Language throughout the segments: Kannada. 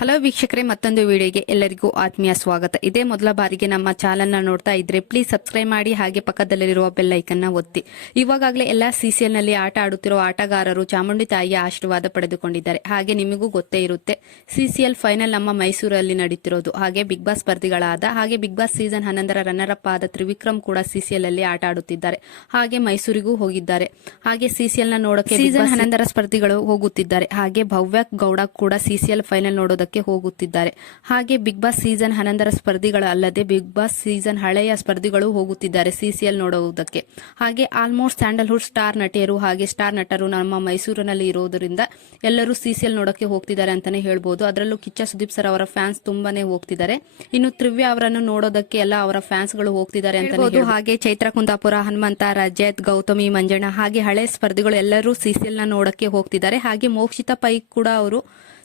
ಹಲೋ ವೀಕ್ಷಕರೇ ಮತ್ತೊಂದು ವಿಡಿಯೋಗೆ ಎಲ್ಲರಿಗೂ ಆತ್ಮೀಯ ಸ್ವಾಗತ. ಇದೇ ಮೊದಲ ಬಾರಿಗೆ ನಮ್ಮ ಚಾನಲ್ನ ನೋಡ್ತಾ ಇದ್ರೆ ಪ್ಲೀಸ್ ಸಬ್ಸ್ಕ್ರೈಬ್ ಮಾಡಿ ಹಾಗೆ ಪಕ್ಕದಲ್ಲಿರುವ ಬೆಲ್ ಐಕನ್ನ ಒತ್ತಿ. ಇವಾಗಲೇ ಎಲ್ಲ ಸಿಸಿಎಲ್ನಲ್ಲಿ ಆಟ ಆಡುತ್ತಿರುವ ಆಟಗಾರರು ಚಾಮುಂಡಿ ತಾಯಿಯ ಆಶೀರ್ವಾದ ಪಡೆದುಕೊಂಡಿದ್ದಾರೆ. ಹಾಗೆ ನಿಮಗೂ ಗೊತ್ತೇ ಇರುತ್ತೆ ಸಿಸಿಎಲ್ ಫೈನಲ್ ನಮ್ಮ ಮೈಸೂರಲ್ಲಿ ನಡೀತಿರೋದು. ಹಾಗೆ ಬಿಗ್ ಬಾಸ್ ಸ್ಪರ್ಧಿಗಳಾದ ಹಾಗೆ ಬಿಗ್ ಬಾಸ್ ಸೀಸನ್ ಹನ್ನೊಂದರ ರನ್ನರ್ ಅಪ್ ಆದ ತ್ರಿವಿಕ್ರಮ್ ಕೂಡ ಸಿಸಿಎಲ್ ಅಲ್ಲಿ ಆಟ ಆಡುತ್ತಿದ್ದಾರೆ. ಹಾಗೆ ಮೈಸೂರಿಗೂ ಹೋಗಿದ್ದಾರೆ. ಹಾಗೆ ಸಿಸಿಎಲ್ನ ನೋಡಕ್ಕೆ ಸೀಸನ್ ಹನ್ನೊಂದರ ಸ್ಪರ್ಧಿಗಳು ಹೋಗುತ್ತಿದ್ದಾರೆ. ಹಾಗೆ ಭವ್ಯ ಗೌಡ ಕೂಡ ಸಿಸಿಎಲ್ ಫೈನಲ್ ನೋಡೋದಕ್ಕೆ ಹೋಗುತ್ತಿದ್ದಾರೆ. ಹಾಗೆ ಬಿಗ್ ಬಾಸ್ ಸೀಸನ್ ಹನ್ನೊಂದರ ಸ್ಪರ್ಧಿಗಳ ಅಲ್ಲದೆ ಬಿಗ್ ಬಾಸ್ ಸೀಸನ್ ಹಳೆಯ ಸ್ಪರ್ಧಿಗಳು ಹೋಗುತ್ತಿದ್ದಾರೆ ಸಿಸಿಎಲ್ ನೋಡುವುದಕ್ಕೆ. ಹಾಗೆ ಆಲ್ಮೋಸ್ಟ್ ಸ್ಯಾಂಡಲ್ವುಡ್ ಸ್ಟಾರ್ ನಟಿಯರು ಹಾಗೆ ಸ್ಟಾರ್ ನಟರು ನಮ್ಮ ಮೈಸೂರಿನಲ್ಲಿ ಇರೋದರಿಂದ ಎಲ್ಲರೂ ಸಿಸಿಎಲ್ ನೋಡಕ್ಕೆ ಹೋಗ್ತಿದ್ದಾರೆ ಅಂತಾನೆ ಹೇಳ್ಬೋದು. ಅದರಲ್ಲೂ ಕಿಚ್ಚ ಸುದೀಪ್ ಸರ್ ಅವರ ಫ್ಯಾನ್ಸ್ ತುಂಬಾನೇ ಹೋಗ್ತಿದ್ದಾರೆ. ಇನ್ನು ತ್ರಿವ್ಯ ಅವರನ್ನು ನೋಡೋದಕ್ಕೆ ಎಲ್ಲ ಅವರ ಫ್ಯಾನ್ಸ್ಗಳು ಹೋಗ್ತಿದ್ದಾರೆ ಅಂತ ಹಾಗೆ ಚೈತ್ರ ಕುಂದಾಪುರ ಹನುಮಂತ ರಜತ್ ಗೌತಮಿ ಮಂಜಣ್ಣ ಹಾಗೆ ಹಳೆ ಸ್ಪರ್ಧಿಗಳು ಎಲ್ಲರೂ ಸಿಸಿಎಲ್ನ ನೋಡಕ್ಕೆ ಹೋಗ್ತಿದ್ದಾರೆ. ಹಾಗೆ ಮೋಕ್ಷಿತಾ ಪೈಕ್ ಕೂಡ ಅವರು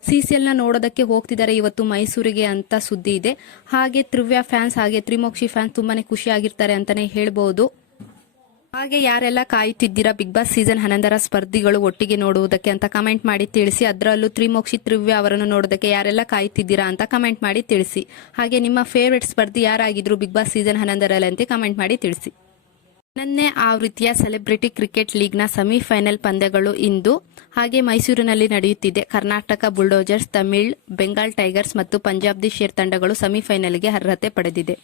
ಸಿಸಿಎಲ್ ಎಲ್ನ ನೋಡೋದಕ್ಕೆ ಹೋಗ್ತಿದ್ದಾರೆ ಇವತ್ತು ಮೈಸೂರಿಗೆ ಅಂತ ಸುದ್ದಿ ಇದೆ. ಹಾಗೆ ತ್ರಿವ್ಯ ಫ್ಯಾನ್ಸ್, ಹಾಗೆ ತ್ರಿಮೋಕ್ಷಿ ಫ್ಯಾನ್ಸ್ ತುಂಬಾನೇ ಖುಷಿಯಾಗಿರ್ತಾರೆ ಅಂತಾನೆ ಹೇಳ್ಬೋದು. ಹಾಗೆ ಯಾರೆಲ್ಲ ಕಾಯುತ್ತಿದ್ದೀರಾ ಬಿಗ್ ಬಾಸ್ ಸೀಸನ್ ಹನ್ನೊಂದರ ಸ್ಪರ್ಧಿಗಳು ಒಟ್ಟಿಗೆ ನೋಡುವುದಕ್ಕೆ ಅಂತ ಕಮೆಂಟ್ ಮಾಡಿ ತಿಳಿಸಿ. ಅದರಲ್ಲೂ ತ್ರಿಮೋಕ್ಷಿ, ತ್ರಿವ್ಯ ಅವರನ್ನು ನೋಡೋದಕ್ಕೆ ಯಾರೆಲ್ಲ ಕಾಯುತ್ತಿದ್ದೀರಾ ಅಂತ ಕಮೆಂಟ್ ಮಾಡಿ ತಿಳಿಸಿ. ಹಾಗೆ ನಿಮ್ಮ ಫೇವ್ರೆಟ್ ಸ್ಪರ್ಧಿ ಯಾರಾಗಿದ್ರು ಬಿಗ್ ಬಾಸ್ ಸೀಸನ್ ಹನ್ನೊಂದರಲ್ಲಿ ಅಂತ ಕಮೆಂಟ್ ಮಾಡಿ ತಿಳಿಸಿ. ನನ್ನೇ ಆವೃತ್ತಿಯ ಸೆಲೆಬ್ರಿಟಿ ಕ್ರಿಕೆಟ್ ಲೀಗ್ನ ಸೆಮಿಫೈನಲ್ ಪಂದ್ಯಗಳು ಇಂದು ಹಾಗೆ ಮೈಸೂರಿನಲ್ಲಿ ನಡೆಯುತ್ತಿದೆ. ಕರ್ನಾಟಕ ಬುಲ್ಡೋಜರ್ಸ್, ತಮಿಳ್, ಬೆಂಗಾಲ್ ಟೈಗರ್ಸ್ ಮತ್ತು ಪಂಜಾಬ್ ದಿ ಶೇರ್ ತಂಡಗಳು ಸೆಮಿಫೈನಲ್ಗೆ ಅರ್ಹತೆ ಪಡೆದಿದೆ.